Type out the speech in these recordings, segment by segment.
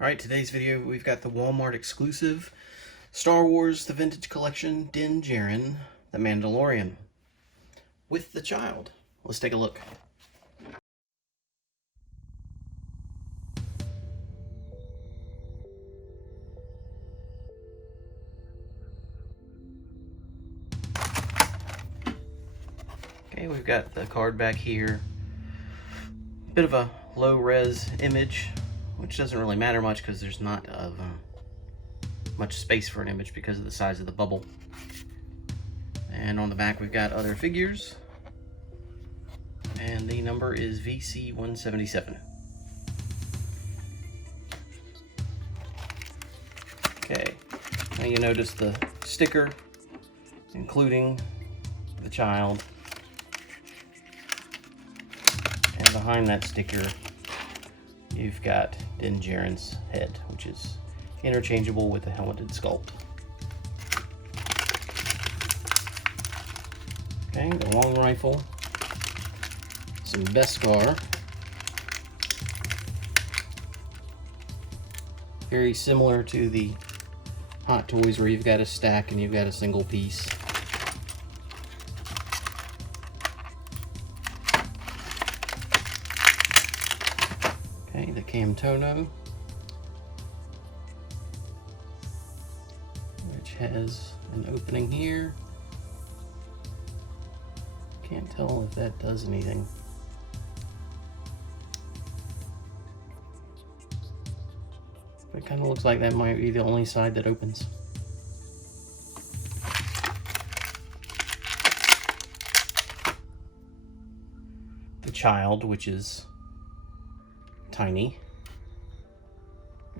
Alright, today's video we've got the Walmart exclusive Star Wars The Vintage Collection Din Djarin, The Mandalorian, with the child. Let's take a look. Okay, we've got the card back here. Bit of a low-res image, which doesn't really matter much because there's not much space for an image because of the size of the bubble. And on the back we've got other figures, and the number is VC177. Okay, now you notice the sticker, including the child, and behind that sticker you've got Din Djarin's head, which is interchangeable with the helmeted sculpt. Okay, the long rifle, some Beskar, very similar to the Hot Toys where you've got a stack and you've got a single piece. Okay, the camtono, which has an opening here. Can't tell if that does anything. But it kind of looks like that might be the only side that opens. The child, which is tiny.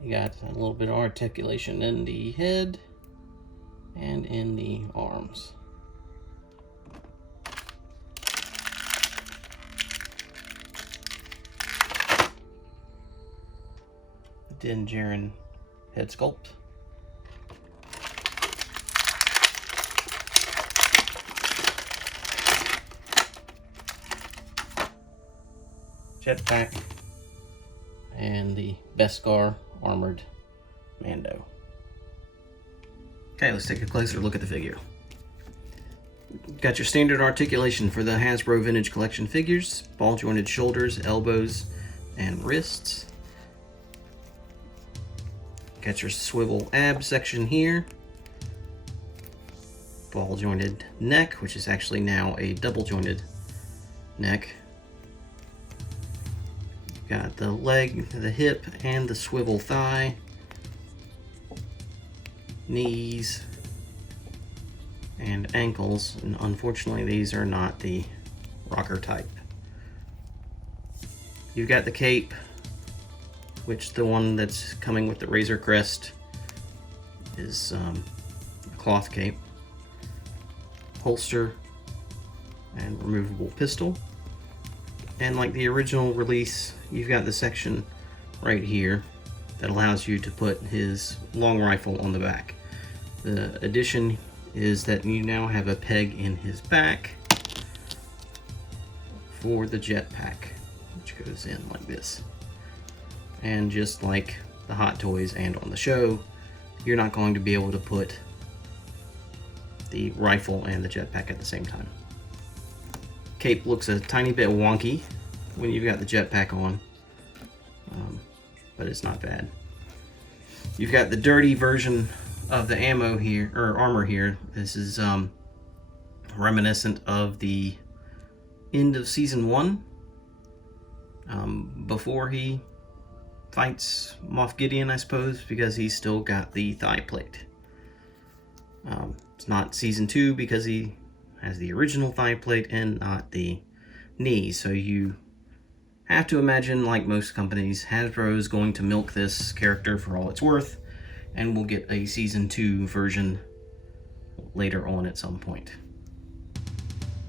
You got a little bit of articulation in the head and in the arms. The Din Djarin head sculpt. Jetpack. And the Beskar armored Mando. Okay, let's take a closer look at the figure. Got your standard articulation for the Hasbro Vintage Collection figures. Ball jointed shoulders, elbows, and wrists. Got your swivel ab section here. Ball jointed neck, which is actually now a double jointed neck. Got the leg, the hip, and the swivel thigh, knees, and ankles, and unfortunately these are not the rocker type. You've got the cape, which the one that's coming with the Razor Crest is a cloth cape, holster, and removable pistol. And like the original release, you've got the section right here that allows you to put his long rifle on the back. The addition is that you now have a peg in his back for the jetpack, which goes in like this. And just like the Hot Toys and on the show, you're not going to be able to put the rifle and the jetpack at the same time. Cape looks a tiny bit wonky when you've got the jetpack on, but it's not bad. You've got the dirty version of the ammo here, or armor here. This is reminiscent of the end of season 1, before he fights Moff Gideon, I suppose, because he's still got the thigh plate. It's not season 2 because he has the original thigh plate and not the knee, so you have to imagine, like most companies, Hasbro is going to milk this character for all it's worth, and we'll get a season 2 version later on at some point.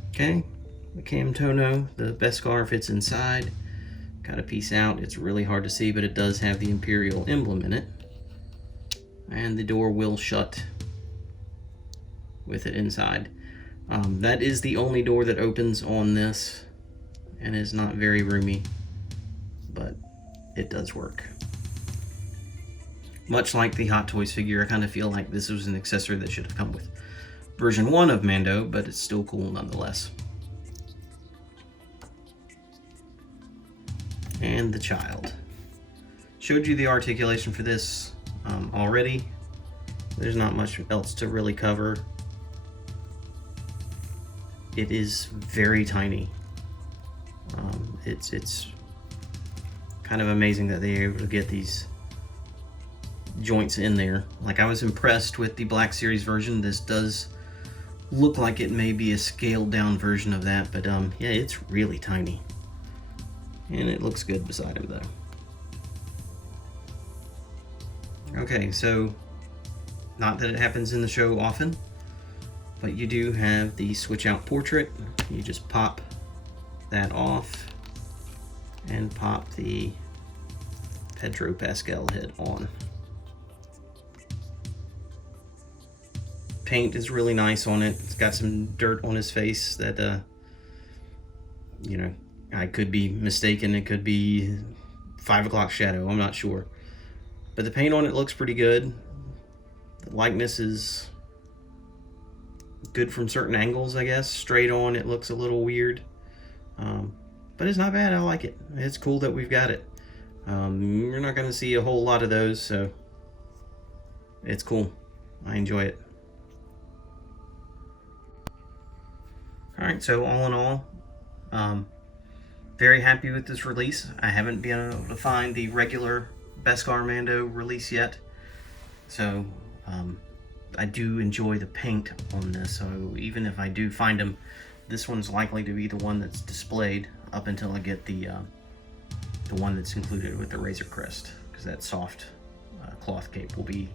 Okay, the camtono, the Beskar fits inside. Got a piece out. It's really hard to see, but it does have the Imperial emblem in it, and the door will shut with it inside. That is the only door that opens on this and is not very roomy, but it does work. Much like the Hot Toys figure, I kind of feel like this was an accessory that should have come with version 1 of Mando, but it's still cool nonetheless. And the child. Showed you the articulation for this already. There's not much else to really cover. It is very tiny. It's kind of amazing that they were able to get these joints in there. Like, I was impressed with the Black Series version. This does look like it may be a scaled down version of that, but yeah, it's really tiny. And it looks good beside him though. Okay, so not that it happens in the show often, but you do have the switch out portrait. You just pop that off and pop the Pedro Pascal head on. Paint is really nice on it. It's got some dirt on his face that, you know, I could be mistaken. It could be 5 o'clock shadow. I'm not sure. But the paint on it looks pretty good. The likeness is good from certain angles, I guess. Straight on, it looks a little weird. But it's not bad. I like it. It's cool that we've got it. You're not going to see a whole lot of those, so it's cool. I enjoy it. Alright, so all in all, very happy with this release. I haven't been able to find the regular Beskar Mando release yet, so I do enjoy the paint on this, so even if I do find them, this one's likely to be the one that's displayed up until I get the one that's included with the Razor Crest, because that soft cloth cape will be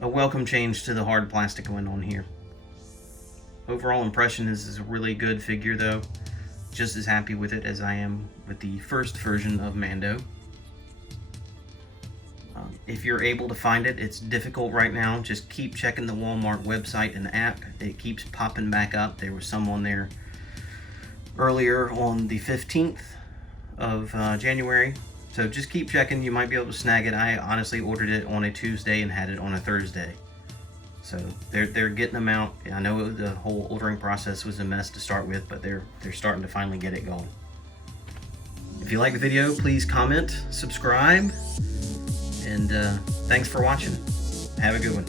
a welcome change to the hard plastic one on here. Overall impression is a really good figure though. Just as happy with it as I am with the first version of Mando. If you're able to find it, it's difficult right now. Just keep checking the Walmart website and app. It keeps popping back up. There was some on there earlier on the 15th of January. So just keep checking. You might be able to snag it. I honestly ordered it on a Tuesday and had it on a Thursday. So they're getting them out. I know the whole ordering process was a mess to start with, but they're starting to finally get it going. If you like the video, please comment, subscribe, and thanks for watching. Have a good one.